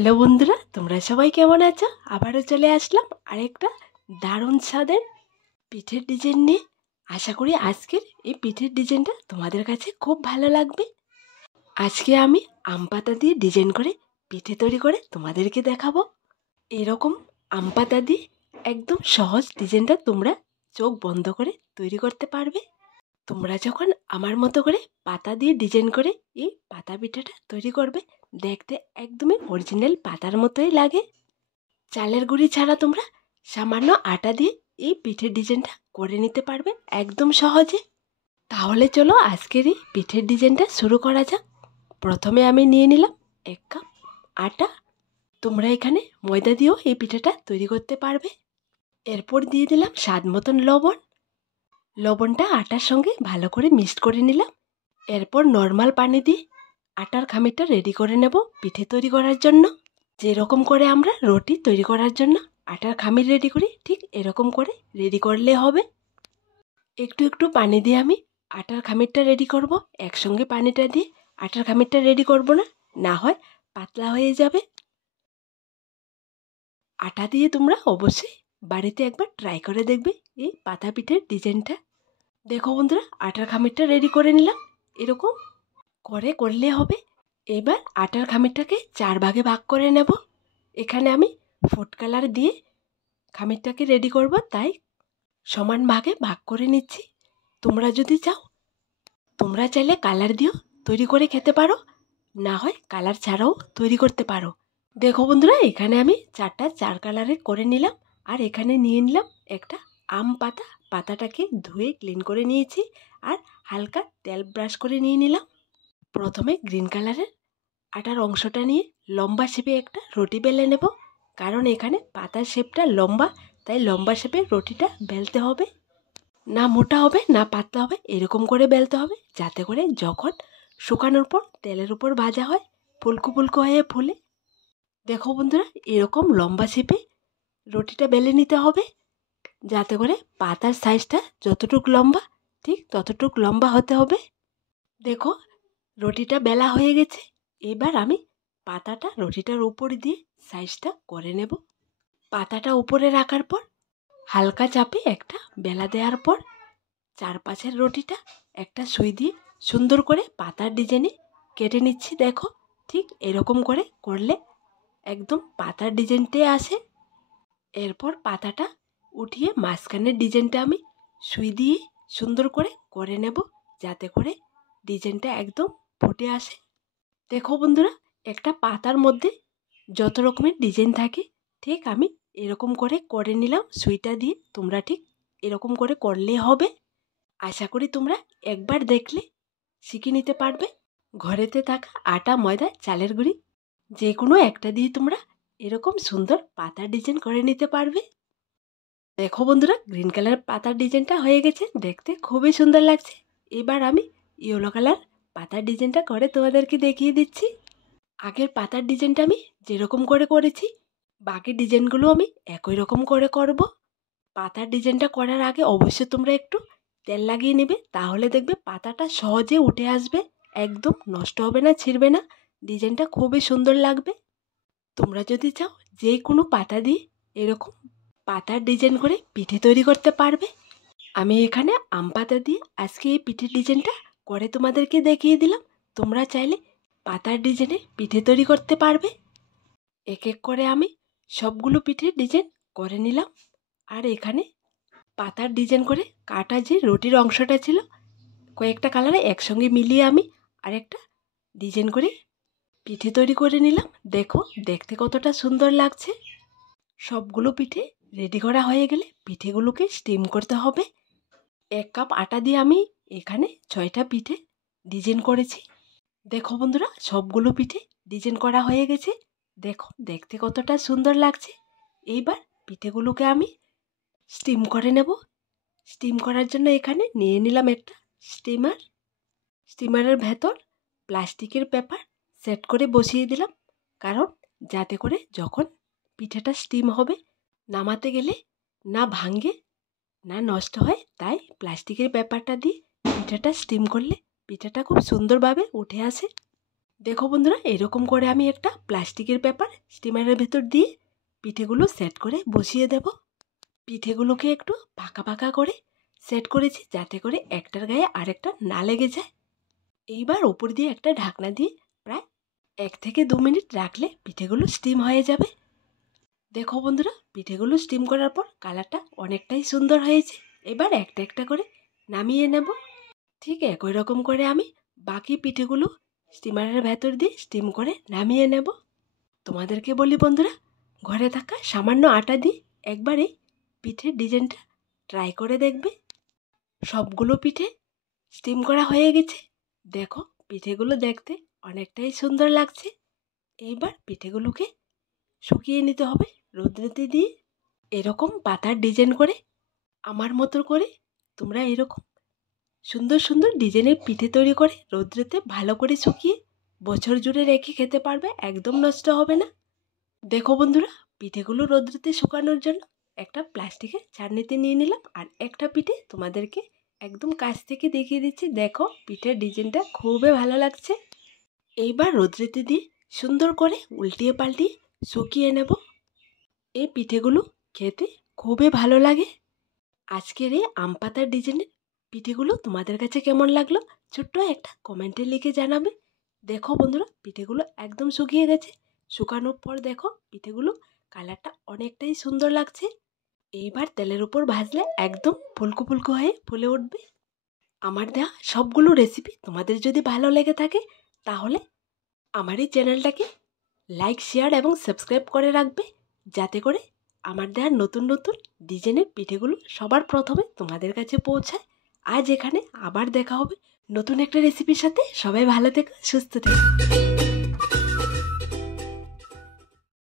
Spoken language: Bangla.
হ্যালো বন্ধুরা, তোমরা সবাই কেমন আছো? আবারও চলে আসলাম আরেকটা দারুণ স্বাদের পিঠের ডিজাইন নিয়ে। আশা করি আজকের এই পিঠের ডিজাইনটা তোমাদের কাছে খুব ভালো লাগবে। আজকে আমি আম পাতা দিয়ে ডিজাইন করে পিঠে তৈরি করে তোমাদেরকে দেখাবো। এরকম আম পাতা দিয়ে একদম সহজ ডিজাইনটা তোমরা চোখ বন্ধ করে তৈরি করতে পারবে। তোমরা যখন আমার মতো করে পাতা দিয়ে ডিজাইন করে এই পাতা পিঠাটা তৈরি করবে, দেখতে একদমই অরিজিনাল পাতার মতোই লাগে। চালের গুঁড়ি ছাড়া তোমরা সামান্য আটা দিয়ে এই পিঠের ডিজাইনটা করে নিতে পারবে একদম সহজে। তাহলে চলো আজকের এই পিঠের ডিজাইনটা শুরু করা যাক। প্রথমে আমি নিয়ে নিলাম 1 কাপ আটা। তোমরা এখানে ময়দা দিয়েও এই পিঠাটা তৈরি করতে পারবে। এরপর দিয়ে দিলাম স্বাদ মতন লবণ। লবণটা আটার সঙ্গে ভালো করে মিক্সড করে নিলাম। এরপর নর্মাল পানি দিয়ে আটার খামিরটা রেডি করে নেব পিঠে তৈরি করার জন্য। যেরকম করে আমরা রুটি তৈরি করার জন্য আটার খামির রেডি করি, ঠিক এরকম করে রেডি করলে হবে। একটু একটু পানি দিয়ে আমি আটার খামিরটা রেডি করব। একসঙ্গে পানিটা দিয়ে আটার খামিরটা রেডি করব না, না হয় পাতলা হয়ে যাবে। আটা দিয়ে তোমরা অবশ্যই বাড়িতে একবার ট্রাই করে দেখবে এই পাতা পিঠের ডিজাইনটা। দেখো বন্ধুরা, আটার খামিরটা রেডি করে নিলাম। এরকম করে করলে হবে। এবার আটার খামিরটাকে 4 ভাগে ভাগ করে নেব। এখানে আমি ফুড কালার দিয়ে খামিরটাকে রেডি করব, তাই সমান ভাগে ভাগ করে নিচ্ছি। তোমরা যদি চাও, তোমরা চাইলে কালার দিয়েও তৈরি করে খেতে পারো, না হয় কালার ছাড়াও তৈরি করতে পারো। দেখো বন্ধুরা, এখানে আমি 4টা 4 কালারের করে নিলাম। আর এখানে নিয়ে নিলাম একটা আম পাতা। পাতাটাকে ধুয়ে ক্লিন করে নিয়েছি আর হালকা তেল ব্রাশ করে নিয়ে নিলাম। প্রথমে গ্রিন কালারের আটার অংশটা নিয়ে লম্বা শেপে একটা রুটি বেলে নেব। কারণ এখানে পাতার শেপটা লম্বা, তাই লম্বা শেপে রুটিটা বেলতে হবে। না মোটা হবে না পাতলা হবে, এরকম করে বেলতে হবে, যাতে করে যখন শুকানোর পর তেলের উপর ভাজা হয় ফুলকো ফুলকো হয়ে ফুলে। দেখো বন্ধুরা, এরকম লম্বা শেপে রুটিটা বেলে নিতে হবে, যাতে করে পাতার সাইজটা যতটুকু লম্বা ঠিক ততটুকু লম্বা হতে হবে। দেখো, রুটিটা বেলা হয়ে গেছে। এবার আমি পাতাটা রুটিটার উপর দিয়ে সাইজটা করে নেব। পাতাটা উপরে রাখার পর হালকা চাপে একটা বেলা দেওয়ার পর চারপাশের রুটিটা একটা সুই দিয়ে সুন্দর করে পাতার ডিজাইনে কেটে নিচ্ছি। দেখো, ঠিক এরকম করে করলে একদম পাতার ডিজাইনটাই আসে। এরপর পাতাটা উঠিয়ে মাঝখানের ডিজাইনটা আমি সুই দিয়ে সুন্দর করে করে নেব, যাতে করে ডিজাইনটা একদম ফুটে আসে। দেখো বন্ধুরা, একটা পাতার মধ্যে যত রকমের ডিজাইন থাকে ঠিক আমি এরকম করে করে নিলাম সুইটা দিয়ে। তোমরা ঠিক এরকম করে করলেই হবে। আশা করি তোমরা একবার দেখলে শিখে নিতে পারবে। ঘরেতে থাকা আটা, ময়দা, চালের গুঁড়ি যে কোনো একটা দিয়ে তোমরা এরকম সুন্দর পাতার ডিজাইন করে নিতে পারবে। দেখো বন্ধুরা, গ্রিন কালার পাতার ডিজাইনটা হয়ে গেছে, দেখতে খুবই সুন্দর লাগছে। এবার আমি ইয়েলো কালার পাতার ডিজাইনটা করে তোমাদেরকে দেখিয়ে দিচ্ছি। আগের পাতার ডিজাইনটা আমি যেরকম করে করেছি, বাকি ডিজাইনগুলো আমি একই রকম করে করব। পাতার ডিজাইনটা করার আগে অবশ্যই তোমরা একটু তেল লাগিয়ে নেবে, তাহলে দেখবে পাতাটা সহজে উঠে আসবে, একদম নষ্ট হবে না, ছিঁড়বে না, ডিজাইনটা খুবই সুন্দর লাগবে। তোমরা যদি চাও যে কোনো পাতা দিয়ে এরকম পাতার ডিজাইন করে পিঠে তৈরি করতে পারবে। আমি এখানে আম পাতা দিয়ে আজকে এই পিঠের ডিজাইনটা করে তোমাদেরকে দেখিয়ে দিলাম। তোমরা চাইলে পাতার ডিজাইনে পিঠে তৈরি করতে পারবে। এক এক করে আমি সবগুলো পিঠের ডিজাইন করে নিলাম। আর এখানে পাতার ডিজাইন করে কাটা যে রুটির অংশটা ছিল, কয়েকটা কালারে একসঙ্গে মিলিয়ে আমি আরেকটা ডিজাইন করে পিঠে তৈরি করে নিলাম। দেখো, দেখতে কতটা সুন্দর লাগছে। সবগুলো পিঠে রেডি করা হয়ে গেলে পিঠেগুলোকে স্টিম করতে হবে। 1 কাপ আটা দিয়ে আমি এখানে 6টা পিঠে ডিজাইন করেছি। দেখো বন্ধুরা, সবগুলো পিঠে ডিজাইন করা হয়ে গেছে। দেখো, দেখতে কতটা সুন্দর লাগছে। এইবার পিঠেগুলোকে আমি স্টিম করে নেব। স্টিম করার জন্য এখানে নিয়ে নিলাম একটা স্টিমার। স্টিমারের ভেতর প্লাস্টিকের পেপার সেট করে বসিয়ে দিলাম, কারণ যাতে করে যখন পিঠেটা স্টিম হবে নামাতে গেলে না ভাঙে না নষ্ট হয়। তাই প্লাস্টিকের পেপারটা দিয়ে পিঠেটা স্টিম করলে পিঠেটা খুব সুন্দরভাবে উঠে আসে। দেখো বন্ধুরা, এরকম করে আমি একটা প্লাস্টিকের পেপার স্টিমারের ভেতর দিয়ে পিঠেগুলো সেট করে বসিয়ে দেব। পিঠেগুলোকে একটু পাকা পাকা করে সেট করেছি, যাতে করে একটার গায়ে আরেকটা না লেগে যায়। এইবার ওপর দিয়ে একটা ঢাকনা দিয়ে প্রায় 1 থেকে 2 মিনিট রাখলে পিঠেগুলো স্টিম হয়ে যাবে। দেখো বন্ধুরা, পিঠেগুলো স্টিম করার পর কালারটা অনেকটাই সুন্দর হয়েছে। এবার একটা একটা করে নামিয়ে নেব। ঠিক একই রকম করে আমি বাকি পিঠেগুলো স্টিমারের ভেতর দিয়ে স্টিম করে নামিয়ে নেব। তোমাদেরকে বলি বন্ধুরা, ঘরে থাকা সামান্য আটা দিয়ে একবার এই পিঠের ডিজাইনটা ট্রাই করে দেখবে। সবগুলো পিঠে স্টিম করা হয়ে গেছে। দেখো, পিঠেগুলো দেখতে অনেকটাই সুন্দর লাগছে। এইবার পিঠেগুলোকে শুকিয়ে নিতে হবে রোদ্রেতে দিয়ে। এরকম পাতার ডিজাইন করে আমার মতো করে তোমরা এরকম সুন্দর সুন্দর ডিজাইনের পিঠে তৈরি করে রোদ্রেতে ভালো করে শুকিয়ে বছর জুড়ে রেখে খেতে পারবে, একদম নষ্ট হবে না। দেখো বন্ধুরা, পিঠেগুলো রোদ্রেতে শুকানোর জন্য একটা প্লাস্টিকের ছাঁকনিতে নিয়ে নিলাম, আর একটা পিঠে তোমাদেরকে একদম কাছ থেকে দেখিয়ে দিচ্ছি। দেখো, পিঠের ডিজাইনটা খুবই ভালো লাগছে। এইবার রোদ্রেতে দিয়ে সুন্দর করে উল্টিয়ে পাল্টিয়ে শুকিয়ে নেব। এই পিঠেগুলো খেতে খুবই ভালো লাগে। আজকের এই আম পাতার ডিজাইনের পিঠেগুলো তোমাদের কাছে কেমন লাগলো ছোট্ট একটা কমেন্টে লিখে জানাবে। দেখো বন্ধুরা, পিঠেগুলো একদম শুকিয়ে গেছে। শুকানোর পর দেখো পিঠেগুলো কালারটা অনেকটাই সুন্দর লাগছে। এইবার তেলের উপর ভাজলে একদম ফুলকো ফুলকো হয়ে ফুলে উঠবে। আমার দেওয়া সবগুলো রেসিপি তোমাদের যদি ভালো লেগে থাকে তাহলে আমার এই চ্যানেলটাকে লাইক, শেয়ার এবং সাবস্ক্রাইব করে রাখবে, যাতে করে আমার দেওয়া নতুন নতুন ডিজাইনের পিঠেগুলো সবার প্রথমে তোমাদের কাছে পৌঁছায়। আজ এখানে আবার দেখা হবে নতুন একটা রেসিপির সাথে। সবাই ভালো থেকো, সুস্থ থেকো।